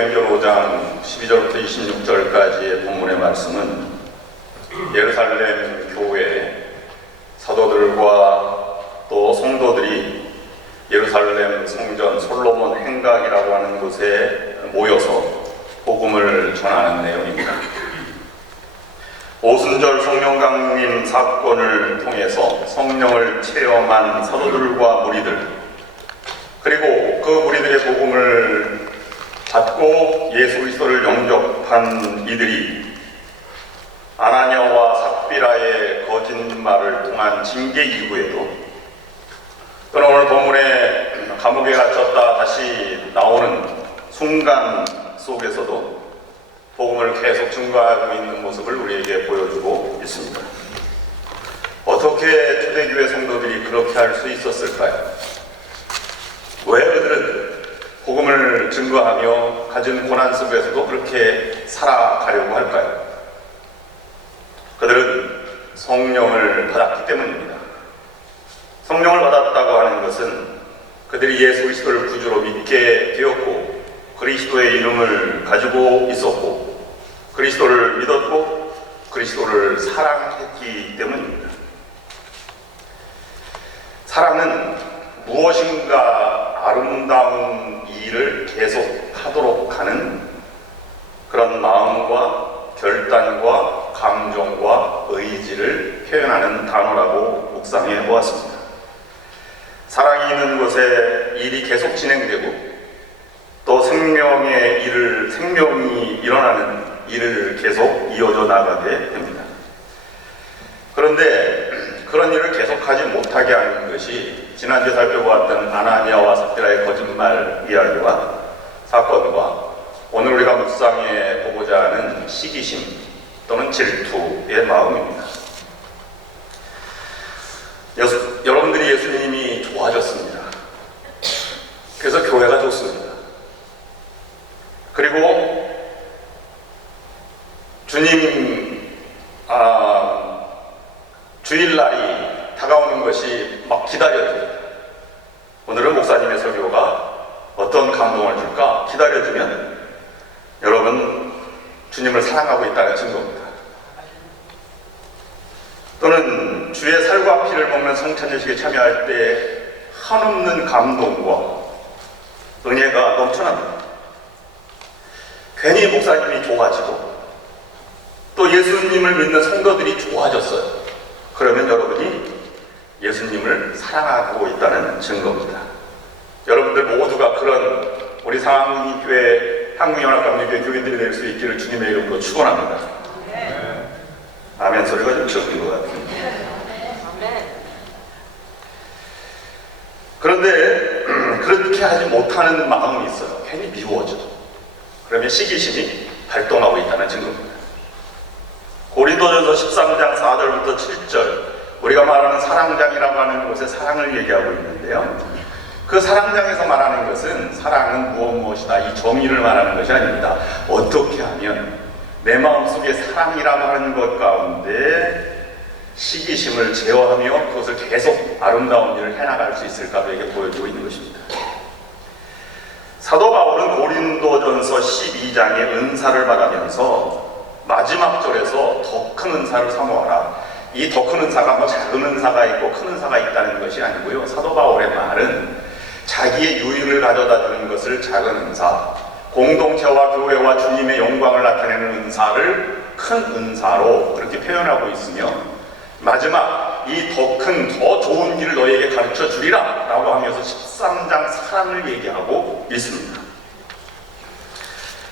사도행전 5장 12절부터 26절까지의 본문의 말씀은 예루살렘 교회 사도들과 또 성도들이 예루살렘 성전 솔로몬 행각이라고 하는 곳에 모여서 복음을 전하는 내용입니다. 오순절 성령 강림 사건을 통해서 성령을 체험한 사도들과 무리들, 그리고 그 무리들의 복음을 받고 예수 그리스도를 영접한 이들이 아나니아와 삽비라의 거짓말을 통한 징계 이후에도, 또는 오늘 본문에 감옥에 갇혔다 다시 나오는 순간 속에서도 복음을 계속 증거하고 있는 모습을 우리에게 보여주고 있습니다. 어떻게 초대교회 성도들이 그렇게 할 수 있었을까요? 왜 그들은 복음을 증거하며 가진 고난 속에서도 그렇게 살아가려고 할까요? 그들은 성령을 받았기 때문입니다. 성령을 받았다고 하는 것은 그들이 예수 그리스도를 구주로 믿게 되었고, 그리스도의 이름을 가지고 있었고, 그리스도를 믿었고, 그리스도를 사랑했기 때문입니다. 사랑은 무엇인가 아름다운 일을 계속하도록 하는 그런 마음과 결단과 감정과 의지를 표현하는 단어라고 묵상해 보았습니다. 사랑이 있는 곳에 일이 계속 진행되고, 또 생명이 일어나는 일을 계속 이어져 나가게 됩니다. 그런데 그런 일을 계속하지 못하게 하는 것이 지난주에 살펴보았던 아나니아와 삽비라의 거짓말 이야기와 사건과 오늘 우리가 묵상해 보고자 하는 시기심 또는 질투의 마음입니다. 여러분들이 예수님이 좋아졌습니다. 그래서 교회가 좋습니다. 그리고 주님 주일날이 다가오는 것이 막 기다려집니다. 오늘은 목사님의 설교가 어떤 감동을 줄까 기다려주면 여러분 주님을 사랑하고 있다는 증거입니다. 또는 주의 살과 피를 먹는 성찬예식에 참여할 때 한없는 감동과 은혜가 넘쳐납니다. 괜히 목사님이 좋아지고 또 예수님을 믿는 성도들이 좋아졌어요. 그러면 여러분이 예수님을 사랑하고 있다는 증거입니다. 여러분들 모두가 그런 우리 상황교회 한국연합감리교회 교인들이 될 수 있기를 주님의 이름으로 축원합니다. 아멘 소리가 좀 적은 것 같아요. 그런데 그렇게 하지 못하는 마음이 있어요. 괜히 미워져. 그러면 시기심이 발동하고 있다는 증거입니다. 고린도전서 13장 4절부터 7절, 우리가 말하는 사랑장이라고 하는 곳에 사랑을 얘기하고 있는데요, 그 사랑장에서 말하는 것은 사랑은 무엇이다, 이 정의를 말하는 것이 아닙니다. 어떻게 하면 내 마음속에 사랑이라고 하는 것 가운데 시기심을 제어하며 그것을 계속 아름다운 일을 해나갈 수 있을까를 이렇게 보여주고 있는 것입니다. 사도 바울은 고린도전서 12장의 은사를 말하면서 마지막 절에서 더 큰 은사를 사모하라. 이 더 큰 은사가 뭐 작은 은사가 있고 큰 은사가 있다는 것이 아니고요. 사도 바울의 말은 자기의 유익을 가져다 주는 것을 작은 은사, 공동체와 교회와 주님의 영광을 나타내는 은사를 큰 은사로 그렇게 표현하고 있으며, 마지막 이 더 큰 더 좋은 길을 너에게 가르쳐 주리라 라고 하면서 13장 사랑을 얘기하고 있습니다.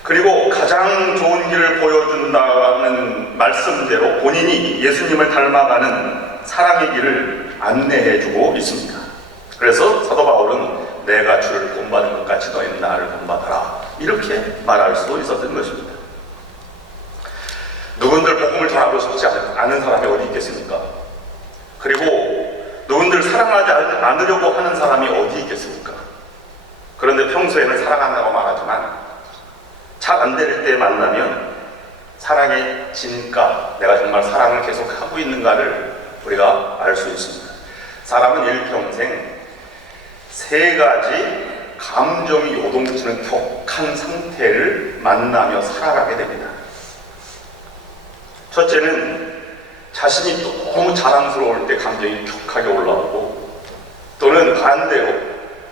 그리고 가장 좋은 길을 보여준다는 말씀대로 본인이 예수님을 닮아가는 사랑의 길을 안내해주고 있습니다. 그래서 사도 바울은 내가 주를 본받은 것 같이 너희는 나를 본받아라, 이렇게 말할 수도 있었던 것입니다. 누군들 복음을 전하고 싶지 않은 사람이 어디 있겠습니까? 그리고 누군들 사랑하지 않으려고 하는 사람이 어디 있겠습니까? 그런데 평소에는 사랑한다고 말하지만 잘 안 될 때 만나면 사랑의 진가, 내가 정말 사랑을 계속 하고 있는가를 우리가 알 수 있습니다. 사람은 일평생 세 가지 감정이 요동치는 격한 상태를 만나며 살아가게 됩니다. 첫째는 자신이 너무 자랑스러울 때 감정이 격하게 올라오고, 또는 반대로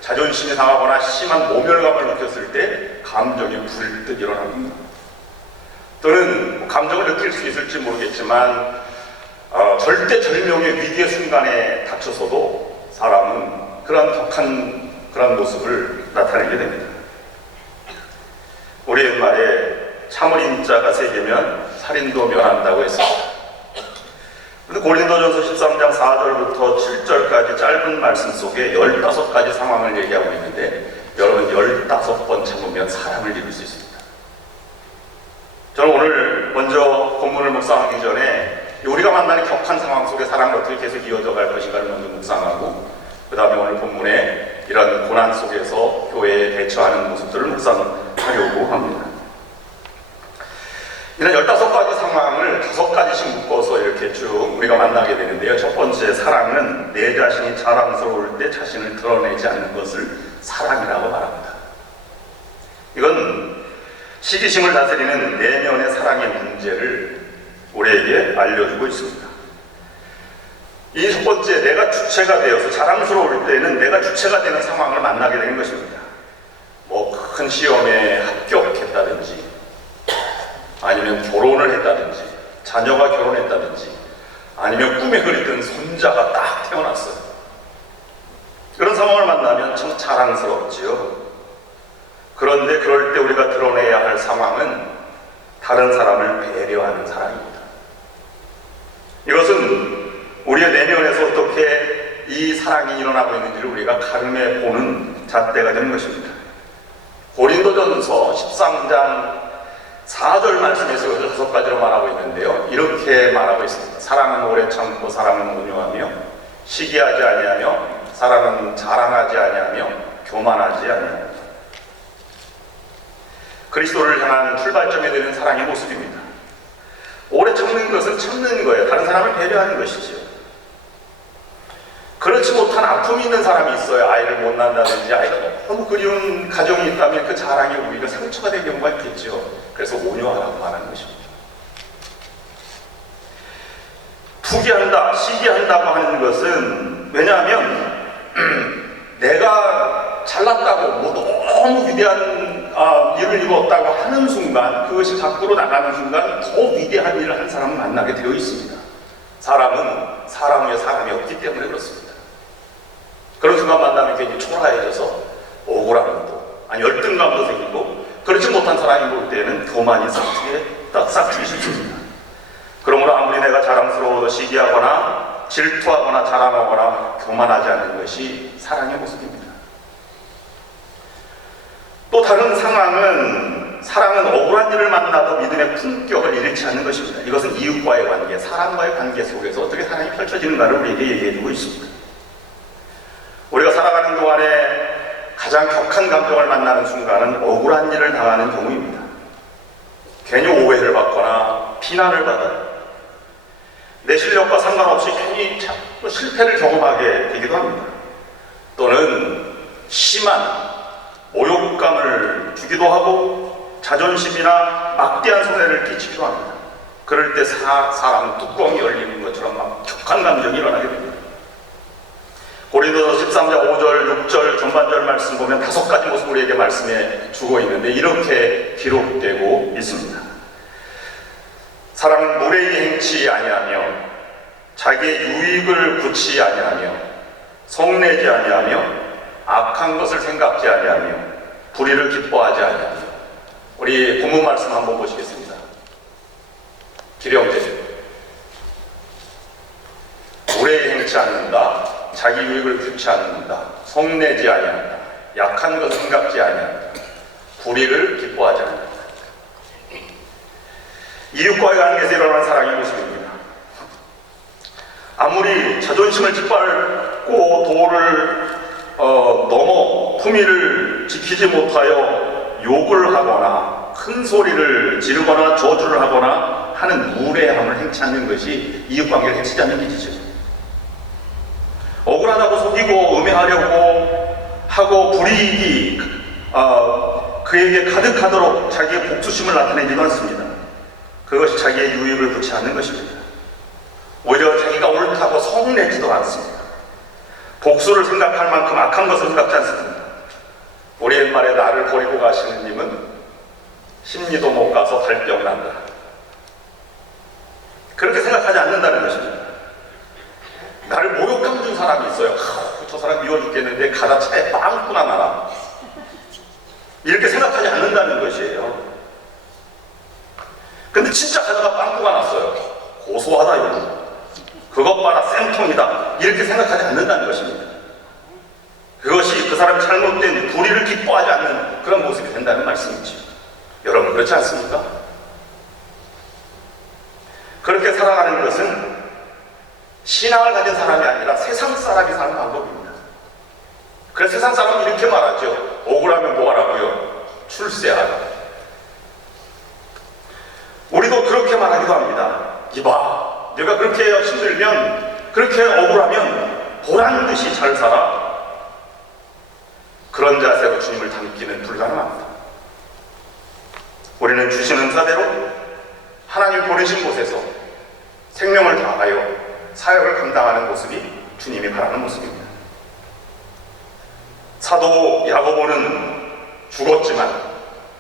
자존심이 상하거나 심한 모멸감을 느꼈을 때 감정이 불뜻 일어납니다. 또는 감정을 느낄 수 있을지 모르겠지만 절대절명의 위기의 순간에 닥쳐서도 사람은 그런 격한 그런 모습을 나타내게 됩니다. 우리 옛말에 참을 인자가 세게면 살인도 면한다고 했습니다. 그런데 고린도전서 13장 4절부터 7절까지 짧은 말씀 속에 15가지 상황을 얘기하고 있는데, 여러분 15번 참으면 사랑을 이룰 수 있습니다. 저는 오늘 먼저 본문을 묵상하기 전에 우리가 만나는 격한 상황 속에 사랑을 어떻게 계속 이어져 갈 것인가를 먼저 묵상하고, 그 다음에 오늘 본문에 이런 고난 속에서 교회에 대처하는 모습들을 묵상하려고 합니다. 이런 15가지 상황을 5가지씩 묶어서 이렇게 쭉 우리가 만나게 되는데요. 첫 번째, 사랑은 내 자신이 자랑스러울 때 자신을 드러내지 않는 것을 사랑이라고 말합니다. 이건 시기심을 다스리는 내면의 사랑의 문제를 우리에게 알려주고 있습니다. 이 첫 번째, 내가 주체가 되어서 자랑스러울 때는 내가 주체가 되는 상황을 만나게 되는 것입니다. 뭐 큰 시험에 합격했다든지, 아니면 결혼을 했다든지, 자녀가 결혼했다든지, 아니면 꿈에 그리던 손자가 딱 태어났어요. 그런 상황을 만나면 참 자랑스럽지요. 그런데 그럴 때 우리가 드러내야 할 상황은 다른 사람을 배려하는 사랑입니다. 이것은 우리의 내면에서 어떻게 이 사랑이 일어나고 있는지를 우리가 가늠해 보는 잣대가 되는 것입니다. 고린도전서 13장 4절 말씀에서 6가지로 말하고 있는데요. 이렇게 말하고 있습니다. 사랑은 오래 참고, 사랑은 온유하며, 시기하지 아니하며, 사랑은 자랑하지 아니하며, 교만하지 아니하며. 그리스도를 향한 출발점이 되는 사랑의 모습입니다. 오래 참는 것은 참는 거예요. 다른 사람을 배려하는 것이죠. 그렇지 못한 아픔이 있는 사람이 있어요. 아이를 못 낳는다든지, 아이가 너무 그리운 가정이 있다면 그 자랑이 오히려 상처가 될 경우가 있겠죠. 그래서 온유하라고 말하는 것입니다. 투기한다, 시기한다고 하는 것은, 왜냐하면 내가 잘났다고, 뭐 너무 위대한 일을 이루었다고 하는 순간, 그것이 밖으로 나가는 순간 더 위대한 일을 한 사람을 만나게 되어 있습니다. 사람은 사람 위에 사람이 없기 때문에 그렇습니다. 그런 순간 만나면 괜히 초라해져서 억울함도, 아니 열등감도 생기고, 그렇지 못한 사람이 볼 때는 교만이 싹트기 쉽습니다. 그러므로 아무리 내가 자랑스러워도 시기하거나 질투하거나 자랑하거나 교만하지 않는 것이 사랑의 모습입니다. 또 다른 상황은, 사랑은 억울한 일을 만나도 믿음의 품격을 잃지 않는 것입니다. 이것은 이웃과의 관계, 사람과의 관계 속에서 어떻게 사랑이 펼쳐지는가를 우리에게 얘기해주고 있습니다. 우리가 살아가는 동안에 가장 격한 감정을 만나는 순간은 억울한 일을 당하는 경우입니다. 괜히 오해를 받거나 비난을 받아요. 내 실력과 상관없이 괜히 자꾸 실패를 경험하게 되기도 합니다. 또는 심한 모욕감을 주기도 하고 자존심이나 막대한 손해를 끼치기도 합니다. 그럴 때 사람 뚜껑이 열리는 것처럼 막 격한 감정이 일어나게 됩니다. 고린도서 13장 5절, 6절 전반절 말씀 보면 5가지 모습을 우리에게 말씀해 주고 있는데 이렇게 기록되고 있습니다. 사랑은 무례히 행치 아니하며, 자기의 유익을 굳이 아니하며, 성내지 아니하며, 악한 것을 생각지 아니하며, 불의를 기뻐하지 아니하며. 우리 본문 말씀 한번 보시겠습니다. 기령제. 무례히 행치 않는다, 자기 유익을 굳이 않는다, 성내지 아니한다, 약한 것을 생각지 아니한다, 불의를 기뻐하지 않는다. 이웃과의 관계에서 일어나는 사랑의 모습입니다. 아무리 자존심을 짓밟고 도를 넘어 품위를 지키지 못하여 욕을 하거나 큰 소리를 지르거나 저주를 하거나 하는 무례함을 행치 않는 것이 이웃관계를 해치지 않는 일이죠. 억울하다고 속이고 음해하려고 하고 불이익이 그에게 가득하도록 자기의 복수심을 나타내지도 않습니다. 그것이 자기의 유익을 구치 않는 것입니다. 오히려 자기가 옳다고 성내지도 않습니다. 복수를 생각할 만큼 악한 것을 생각지 않습니다. 우리 옛말에 나를 버리고 가시는 님은 심리도 못 가서 발병 난다. 그렇게 생각하지 않는다는 것입니다. 나를 모욕감 준 사람이 있어요. 저 사람 미워 죽겠는데 가다 차에 빵꾸나 나라. 이렇게 생각하지 않는다는 것이에요. 근데 진짜 가다가 빵꾸가 났어요. 고소하다 이거. 그것 봐라 쌤통이다. 이렇게 생각하지 않는다는 것입니다. 그것이 그 사람이 잘못된 불의를 기뻐하지 않는 그런 모습이 된다는 말씀이죠. 여러분 그렇지 않습니까? 그렇게 살아가는 것은 신앙을 가진 사람이 아니라 세상 사람이 사는 방법입니다. 그래서 세상 사람은 이렇게 말하죠. 억울하면 뭐하라고요? 출세하라. 우리도 그렇게 말하기도 합니다. 이봐, 내가 그렇게 힘들면, 그렇게 억울하면 보란듯이 잘 살아. 그런 자세로 주님을 닮기는 불가능합니다. 우리는 주신 은사대로 하나님 보내신 곳에서 생명을 다하여 사역을 감당하는 모습이 주님이 바라는 모습입니다. 사도 야고보는 죽었지만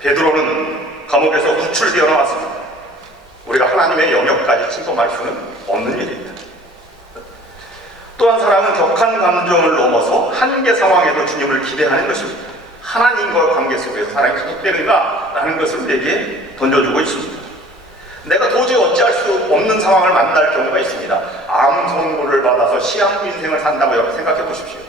베드로는 감옥에서 구출되어 나왔습니다. 우리가 하나님의 영역까지 침범할 수는 없는 일입니다. 또 한 사람은 격한 감정을 넘어서 한계 상황에도 주님을 기대하는 것입니다. 하나님과 관계 속에서 사람이 회복되는가 라는 것을 우리에게 던져주고 있습니다. 내가 도저히 어찌할 수 없는 상황을 만날 경우가 있습니다. 암 선고를 받아서 시한부 인생을 산다고 여러분 생각해 보십시오.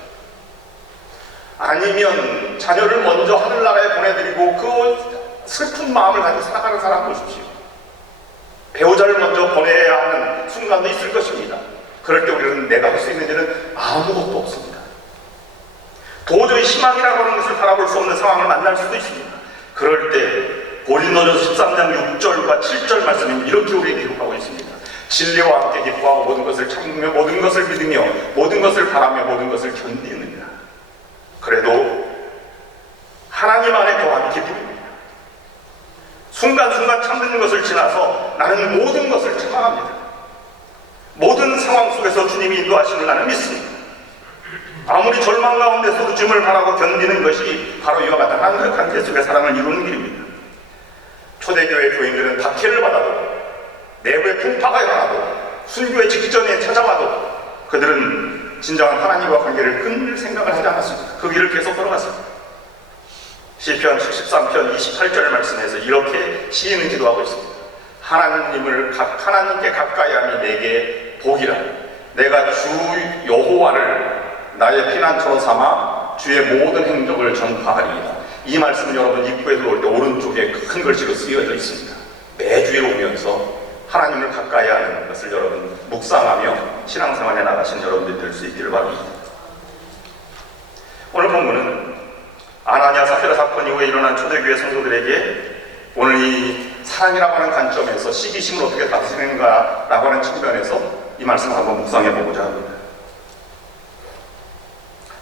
아니면 자녀를 먼저 하늘나라에 보내드리고 그 슬픈 마음을 가지고 살아가는 사람 보십시오. 배우자를 먼저 보내야 하는 순간도 있을 것입니다. 그럴 때 우리는 내가 할 수 있는 일은 아무것도 없습니다. 도저히 희망이라고 하는 것을 바라볼 수 없는 상황을 만날 수도 있습니다. 그럴 때 고린도전서 13장 6절과 7절 말씀이 이렇게 우리에게 기록하고 있습니다. 진리와 함께 기뻐하고 모든 것을 참으며 모든 것을 믿으며 모든 것을 바라며 모든 것을 견디느니라. 그래도 하나님 안에 더한 기쁨입니다. 순간순간 참는 것을 지나서 나는 모든 것을 참아갑니다. 모든 상황 속에서 주님이 인도하심을 나는 믿습니다. 아무리 절망 가운데서도 주님을 바라고 견디는 것이 바로 이와 같은 하나님의 관계 속의 사랑을 이루는 길입니다. 초대교회 교인들은 박해를 받아도 내부에 풍파가 일어나도 순교의 직전에 찾아와도 그들은 진정한 하나님과 관계를 끊을 생각을 하지 않았습니다. 그 길을 계속 걸어갔습니다. 시편 73편 28절 말씀에서 이렇게 시인은 기도하고 있습니다. 하나님께 가까이함이 내게 복이라. 내가 주 여호와를 나의 피난처로 삼아 주의 모든 행적을 전파하리이다. 이 말씀 여러분 입구에 들어올 때 오른쪽에 큰 글씨로 쓰여져 있습니다. 매주일 오면서 하나님을 가까이 하는 것을 여러분 묵상하며 신앙생활에 나가신 여러분들이 될 수 있기를 바랍니다. 오늘 본문은 아나니아 사피라 사건 이후에 일어난 초대교회 성도들에게 오늘 이 사랑이라고 하는 관점에서 시기심을 어떻게 다스리는가라고 하는 측면에서 이 말씀을 한번 묵상해 보고자 합니다.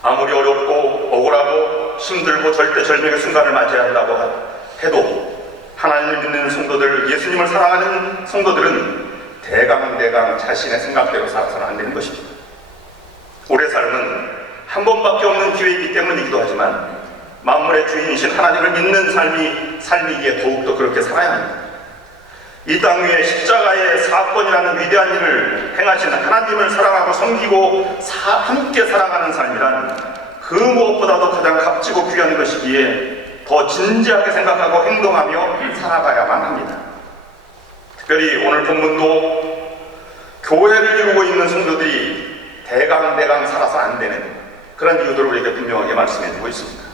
아무리 어렵고 억울하고 힘들고 절대절명의 순간을 맞이한다고 해도 하나님을 믿는 성도들, 예수님을 사랑하는 성도들은 대강대강 자신의 생각대로 살아서는 안 되는 것입니다. 우리의 삶은 한 번밖에 없는 기회이기 때문이기도 하지만 만물의 주인이신 하나님을 믿는 삶이기에 더욱더 그렇게 살아야 합니다. 이 땅 위에 십자가의 사건이라는 위대한 일을 행하신 하나님을 사랑하고 섬기고 함께 살아가는 삶이란 그 무엇보다도 가장 값지고 귀한 것이기에 더 진지하게 생각하고 행동하며 살아가야만 합니다. 특별히 오늘 본문도 교회를 이루고 있는 성도들이 대강대강 살아서 안 되는 그런 이유들을 우리에게 분명하게 말씀해주고 있습니다.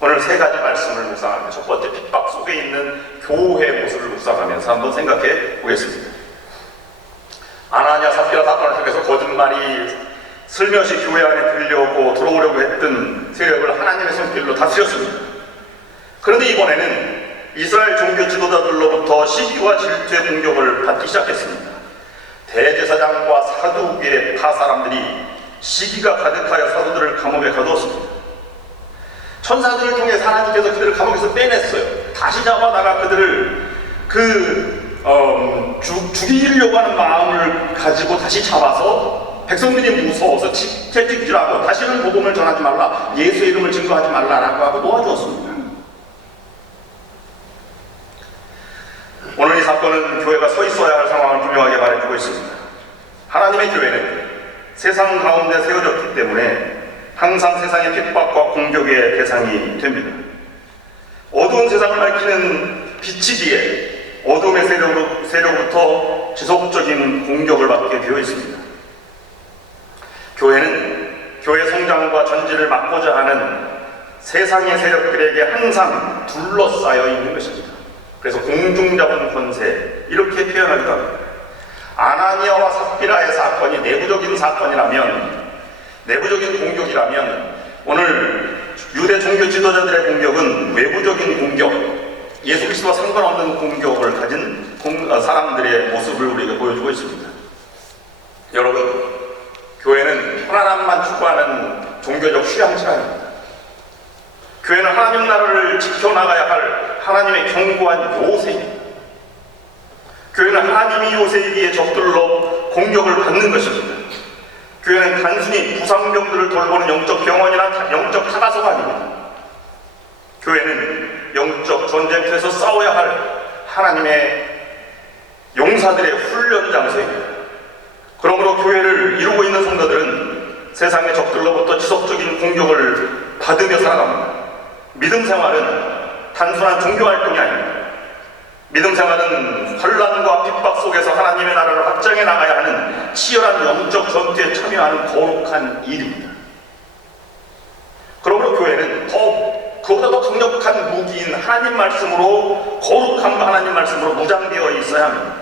오늘 세 가지 말씀을 묵상하며 첫 번째 핍박 속에 있는 교회의 모습을 묵상하면서 한번 생각해 보겠습니다. 아나니아 사피라 사건을 통해서 거짓말이 슬며시 교회 안에 들어오려고 했던 세력을 하나님의 손길로 다스렸습니다. 그런데 이번에는 이스라엘 종교 지도자들로부터 시기와 질투의 공격을 받기 시작했습니다. 대제사장과 사두개파 사람들이 시기가 가득하여 사도들을 감옥에 가두었습니다. 천사들을 통해 하나님께서 그들을 감옥에서 빼냈어요. 다시 잡아다가 그들을 죽이려고 하는 마음을 가지고 다시 잡아서 백성들이 무서워서 채찍질하고 다시는 복음을 전하지 말라, 예수의 이름을 증거하지 말라라고 하고 놓아주었습니다. 오늘 이 사건은 교회가 서 있어야 할 상황을 분명하게 말해주고 있습니다. 하나님의 교회는 세상 가운데 세워졌기 때문에 항상 세상의 핍박과 공격의 대상이 됩니다. 어두운 세상을 밝히는 빛이기에 어둠의 세력부터 지속적인 공격을 받게 되어 있습니다. 교회는 교회 성장과 전진을 막고자 하는 세상의 세력들에게 항상 둘러싸여 있는 것입니다. 그래서 공중자본 권세 이렇게 표현하기도 합니다. 아나니아와 삽비라의 사건이 내부적인 사건이라면, 내부적인 공격이라면, 오늘 유대 종교 지도자들의 공격은 외부적인 공격, 예수 그리스도와 상관없는 공격을 가진 사람들의 모습을 우리에게 보여주고 있습니다. 여러분, 교회는 편안함만 추구하는 종교적 휴양지가 아닙니다. 교회는 하나님 나라를 지켜나가야 할 하나님의 견고한 요새입니다. 교회는 하나님이 요새이기에 적들로 공격을 받는 것입니다. 교회는 단순히 부상병들을 돌보는 영적 병원이나 영적 타가소가 아닙니다. 교회는 영적 전쟁터에서 싸워야 할 하나님의 용사들의 훈련 장소입니다. 그러므로 교회를 이루고 있는 성도들은 세상의 적들로부터 지속적인 공격을 받으며 살아갑니다. 믿음 생활은 단순한 종교 활동이 아닙니다. 믿음 생활은 환난과 핍박 속에서 하나님의 나라를 확장해 나가야 하는 치열한 영적 전투에 참여하는 거룩한 일입니다. 그러므로 교회는 그보다 더 강력한 무기인 하나님 말씀으로, 거룩한 하나님 말씀으로 무장되어 있어야 합니다.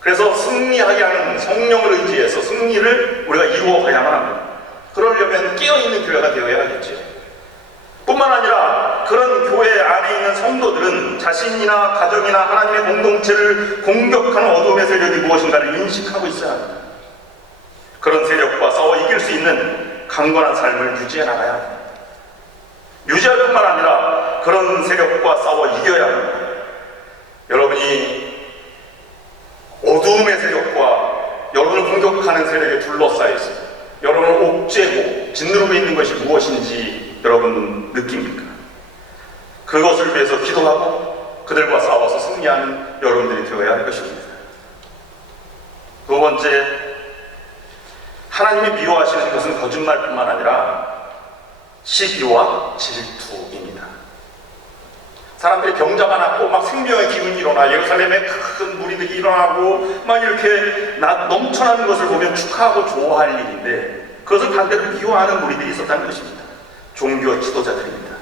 그래서 승리하게 하는 성령을 의지해서 승리를 우리가 이루어가야만 합니다. 그러려면 깨어있는 교회가 되어야겠죠. 뿐만 아니라 그런 교회 안에 있는 성도들은 자신이나 가정이나 하나님의 공동체를 공격하는 어둠의 세력이 무엇인가를 인식하고 있어야 합니다. 그런 세력과 싸워 이길 수 있는 강건한 삶을 유지해 나가야 합니다. 유지할 뿐만 아니라 그런 세력과 싸워 이겨야 합니다. 여러분이 어두움의 세력과 여러분을 공격하는 세력에 둘러싸여 있습니다. 여러분을 옥죄고 짓누르고 있는 것이 무엇인지 여러분 느낍니까? 그것을 위해서 기도하고 그들과 싸워서 승리하는 여러분들이 되어야 할 것입니다. 두 번째, 하나님이 미워하시는 것은 거짓말뿐만 아니라 시기와 질투입니다. 사람들이 병자가 낫고 막 생명의 기운이 일어나 예루살렘에 큰 무리들이 일어나고 막 이렇게 넘쳐나는 것을 보면 축하하고 좋아할 일인데, 그것을 반대로 미워하는 무리들이 있었다는 것입니다. 종교 지도자들입니다.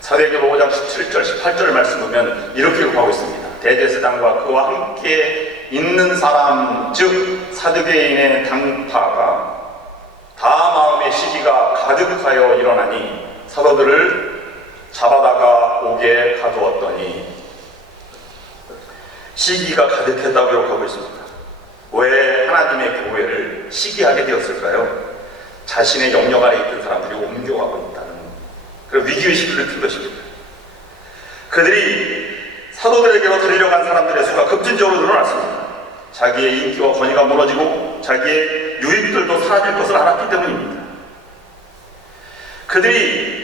사도행전 5장 17절 18절을 말씀 보면 이렇게 기록하고 있습니다. 대제사장과 그와 함께 있는 사람, 즉 사두개인의 당파가 다 마음의 시기가 가득하여 일어나니 사도들을 잡아다가 옥에 가두었더니, 시기가 가득했다고 기록하고 있습니다. 왜 하나님의 교회를 시기하게 되었을까요? 자신의 영역 아래 있던 사람들이 옮겨가고 있다는, 그리고 위기의식을 느낀 것입니다. 그들이 사도들에게로 데려간 사람들의 수가 급진적으로 늘어났습니다. 자기의 인기와 권위가 무너지고 자기의 유익들도 사라질 것을 알았기 때문입니다. 그들이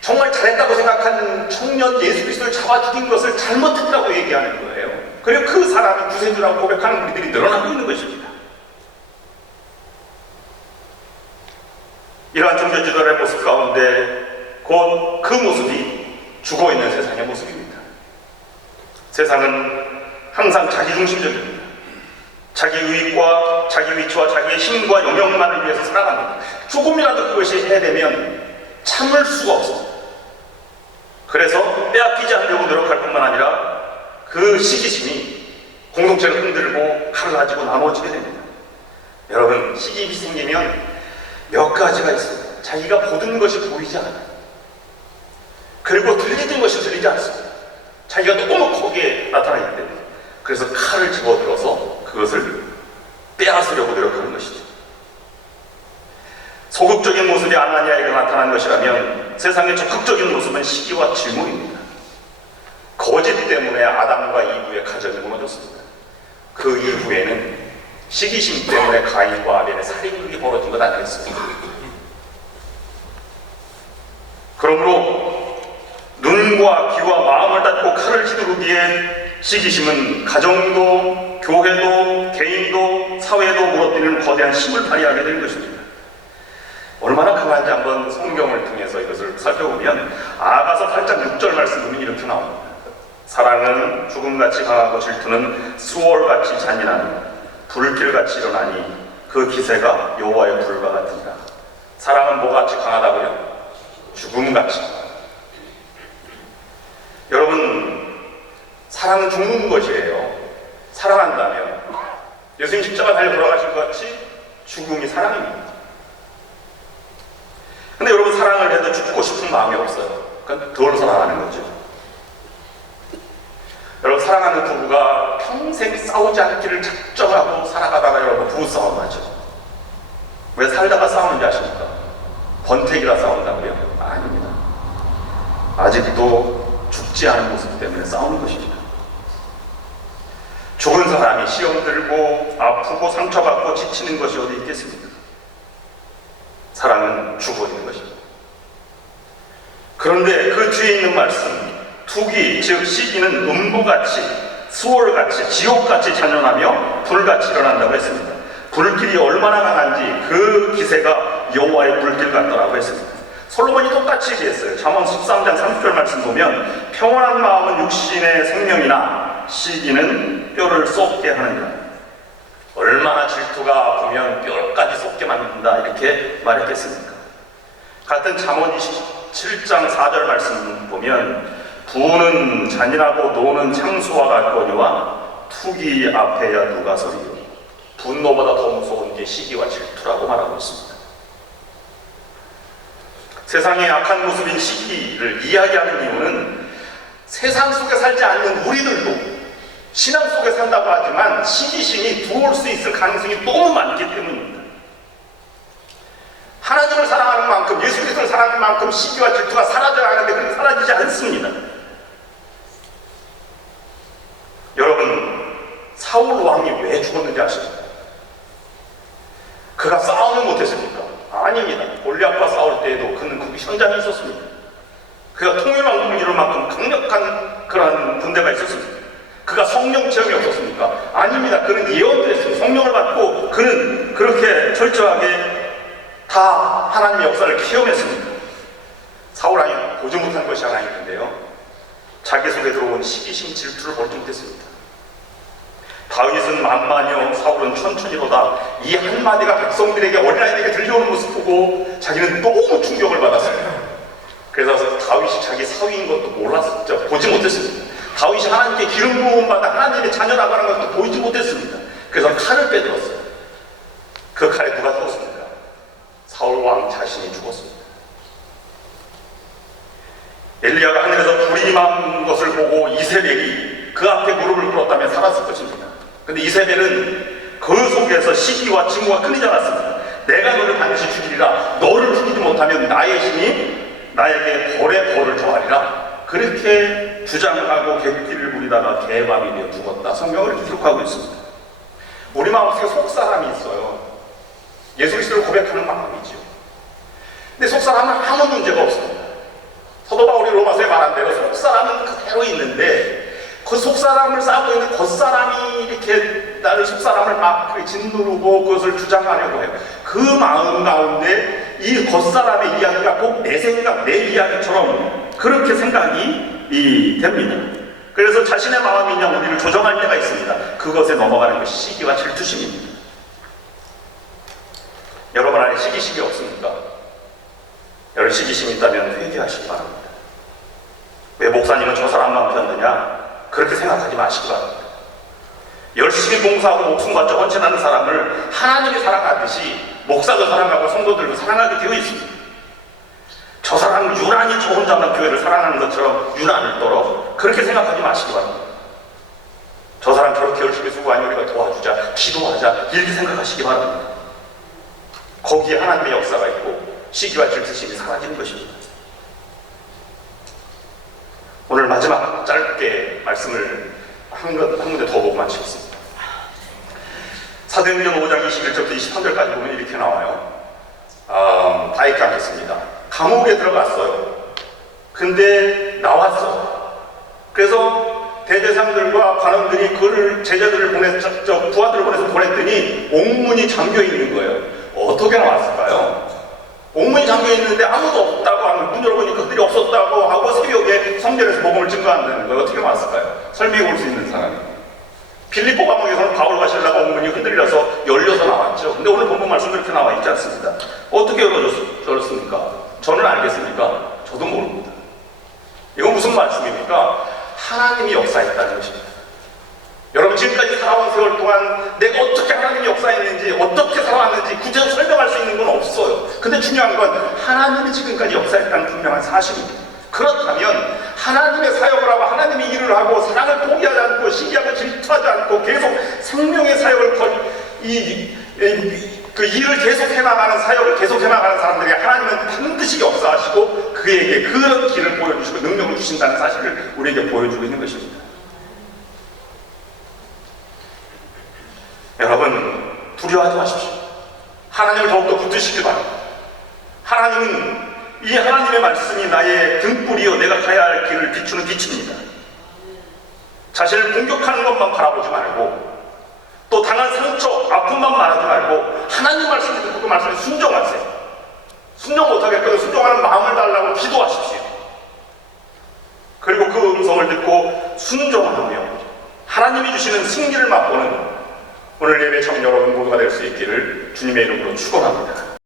정말 잘했다고 생각한 청년 예수 그리스도를 잡아 죽인 것을 잘못했다고 얘기하는 거예요. 그리고 그 사람이 구세주라고 고백하는 우리들이 늘어나고 있는 것입니다. 이러한 종교 지도자의 모습 가운데 곧 그 모습이 죽어있는 세상의 모습입니다. 세상은 항상 자기중심적입니다. 자기 유익과 자기 위치와 자기의 힘과 영역만을 위해서 살아갑니다. 조금이라도 그것이 해되면 참을 수가 없습니다. 그래서 빼앗기지 않으려고 노력할 뿐만 아니라 그 시기심이 공동체를 흔들고 갈라지고 나눠지게 됩니다. 여러분, 시기심이 생기면 몇 가지가 있어요. 자기가 보던 것이 보이지 않아요. 그리고 들리던 것이 들리지 않습니다. 자기가 너무 크게 나타나기 때문에. 그래서 칼을 집어들어서 그것을 빼앗으려고 노력하는 것이죠. 소극적인 모습이 아나니아에게 나타난 것이라면 세상의 적극적인 모습은 시기와 질문입니다. 거짓 때문에 아담과 이브의 가정이 무너졌습니다. 그 이후에는 시기심 때문에 가인과 아벨의 살인극이 벌어진 것 아니겠습니까? 그러므로 눈과 귀와 마음을 닫고 칼을 휘두르기에 시기심은 가정도, 교회도, 개인도, 사회도 무너뜨리는 거대한 힘을 발휘하게 된 것입니다. 얼마나 강한지 한번 성경을 통해서 이것을 살펴보면 아가서 8장 6절 말씀 보면 이렇게 나옵니다. 사랑은 죽음같이 강하고 질투는 수월같이 잔인하니 불길같이 일어나니 그 기세가 여호와의 불과 같으니라. 사랑은 뭐같이 강하다고요? 죽음같이. 여러분, 사랑은 죽는 것이에요. 사랑한다면 예수님 십자가 달려 돌아가신 것 같이 죽음이 사랑입니다. 근데 여러분, 사랑을 해도 죽고 싶은 마음이 없어요. 그러니까 덜 사랑하는 거죠. 여러분, 사랑하는 부부가 평생 싸우지 않기를 작정하고 살아가다가 여러분 부부싸움 하죠. 왜 살다가 싸우는지 아십니까? 번택이라 싸운다고요? 아닙니다. 아직도 죽지 않은 모습 때문에 싸우는 것입니다. 죽은 사람이 시험 들고 아프고 상처받고 지치는 것이 어디 있겠습니까? 사랑은 죽어있는 것입니다. 그런데 그 뒤에 있는 말씀, 투기, 즉 시기는 음부같이, 수월같이, 지옥같이 잔연하며 불같이 일어난다고 했습니다. 불길이 얼마나 강한지 그 기세가 여호와의 불길 같더라고 했습니다. 솔로몬이 똑같이 얘기했어요. 잠언 13장 30절 말씀 보면 평온한 마음은 육신의 생명이나 시기는 뼈를 썩게 하느니라. 얼마나 질투가 아프면 뼈까지 썩게 만든다 이렇게 말했겠습니까? 같은 잠언 27장 4절 말씀 보면 부는 잔인하고 노는 창수와 같거니와 투기 앞에야 누가 서리요. 분노보다 더 무서운 게 시기와 질투라고 말하고 있습니다. 세상의 악한 모습인 시기를 이야기하는 이유는 세상 속에 살지 않는 우리들도 신앙 속에 산다고 하지만 시기심이 들어올 수 있을 가능성이 너무 많기 때문입니다. 하나님을 사랑하는 만큼, 예수 그리스도를 사랑하는 만큼 시기와 질투가 사라져야 하는데 그렇게 사라지지 않습니다. 여러분, 사울 왕이 왜 죽었는지 아십니까? 그가 싸움을 못했습니까? 아닙니다. 골리앗과 싸울 때에도 그는 그 현장에 있었습니다. 그가 통일왕국을 이룰 만큼 강력한 그런 군대가 있었습니다. 그가 성령 체험이 없었습니까? 아닙니다. 그는 예언도 했습니다. 성령을 받고 그는 그렇게 철저하게 다 하나님의 역사를 체험했습니다. 사울 왕이 보지 못한 것이 하나 있는데요, 자기 속에 들어온 시기심, 질투를 보지 못했습니다. 다윗은 만만여, 사울은 천천히로다. 이 한마디가 백성들에게, 어린아이들에게 들려오는 모습 보고 자기는 너무 충격을 받았어요. 그래서 다윗이 자기 사위인 것도 몰랐었죠. 보지 못했습니다. 다윗이 하나님께 기름 부음 받아 하나님의 자녀라고 하는 것도 보이지 못했습니다. 그래서 칼을 빼들었어요. 그 칼에 누가 죽었습니까? 사울 왕 자신이 죽었습니다. 엘리야가 하늘에서 불이 임한 것을 보고 이세벨이 그 앞에 무릎을 꿇었다면 살았을 것입니다. 근데 이세벨은 그 속에서 시기와 증오가 끊이지 않았습니다. 내가 너를 반드시 죽이리라. 너를 죽이지 못하면 나의 신이 나에게 벌의 벌을 더하리라. 그렇게 주장하고 객기를 부리다가 개밤이 되어 죽었다. 성경을 이렇게 기록하고 있습니다. 우리 마음속에 속사람이 있어요. 예수 그리스도를 고백하는 마음이죠. 근데 속사람은 아무 문제가 없습니다. 사도 바울이 로마서에 말한 대로 속사람은 그대로 있는데 그 속사람을 싸고 있는 겉사람이 이렇게 나를 속사람을 막 짓누르고 그것을 주장하려고 해요. 그 마음 가운데 이 겉사람의 이야기가 꼭 내 생각, 내 이야기처럼 그렇게 생각이 됩니다. 그래서 자신의 마음이냐 우리를 조정할 때가 있습니다. 그것에 넘어가는 것이 시기와 질투심입니다. 여러분 안에 시기심이 없습니까? 여러분 시기심이 있다면 회개하시기 바랍니다. 왜 목사님은 저 사람만 편드냐? 그렇게 생각하지 마시기 바랍니다. 열심히 봉사하고 목숨 바쳐 헌신하는 사람을 하나님이 사랑하듯이 목사도 사랑하고 성도들도 사랑하게 되어 있습니다. 저 사람은 유난히 저 혼자만 교회를 사랑하는 것처럼 유난을 떨어 그렇게 생각하지 마시기 바랍니다. 저 사람 저렇게 열심히 수고하니 우리가 도와주자, 기도하자 이렇게 생각하시기 바랍니다. 거기에 하나님의 역사가 있고 시기와 질투심이 사라지는 것입니다. 오늘 마지막 짧게 말씀을 한 군데 더 보고 마치겠습니다. 사도행전 5장 21절부터 23절까지 보면 이렇게 나와요. 다 읽지 않겠습니다. 감옥에 들어갔어요. 근데 나왔어. 그래서 대제사장들과 관원들이 그를 제자들을 부하들을 보내서 보냈더니 옥문이 잠겨 있는 거예요. 어떻게 나왔을까요? 옥문이 잠겨 있는데 아무도 없다고 하면 문 열어보니까 그들이 없었다고 하고 새벽에 성전에서 복음을 증거한다는 거예요. 어떻게 나왔을까요? 설명해 볼 수 있는 사람이. 빌립보 감옥에서는 바울과 실라가 옥문이 흔들려서 열려서 나왔죠. 근데 오늘 본문 말씀 이렇게 나와 있지 않습니다. 어떻게 열었습니까? 저는 알겠습니까? 저도 모릅니다. 이건 무슨 말씀입니까? 하나님이 역사했다는 것입니다. 여러분, 지금까지 살아온 세월 동안 내가 어떻게 하나님이 역사했는지, 어떻게 살아왔는지 구체적으로 설명할 수 있는 건 없어요. 근데 중요한 건 하나님이 지금까지 역사했다는 분명한 사실입니다. 그렇다면 하나님의 사역을 하고 하나님의 일을 하고 사랑을 포기하지 않고 시기하고 질투하지 않고 계속 생명의 사역을 그 일을 계속 해나가는 사역을 계속 해나가는 사람들에게 하나님은 반드시 역사하시고 그에게 그런 길을 보여주시고 능력을 주신다는 사실을 우리에게 보여주고 있는 것입니다. 여러분, 두려워하지 마십시오. 하나님을 더욱더 붙드시길 바랍니다. 하나님은 이 하나님의 말씀이 나의 등불이요 내가 가야 할 길을 비추는 빛입니다. 자신을 공격하는 것만 바라보지 말고 또 당한 상처, 아픔만 말하지 말고 하나님 말씀을 듣고 그 말씀에 순종하세요. 순종 못하겠거든 순종하는 마음을 달라고 기도하십시오. 그리고 그 음성을 듣고 순종하며 하나님이 주시는 승리를 맛보는 오늘 예배 참 여러분 모두가 될 수 있기를 주님의 이름으로 축원합니다.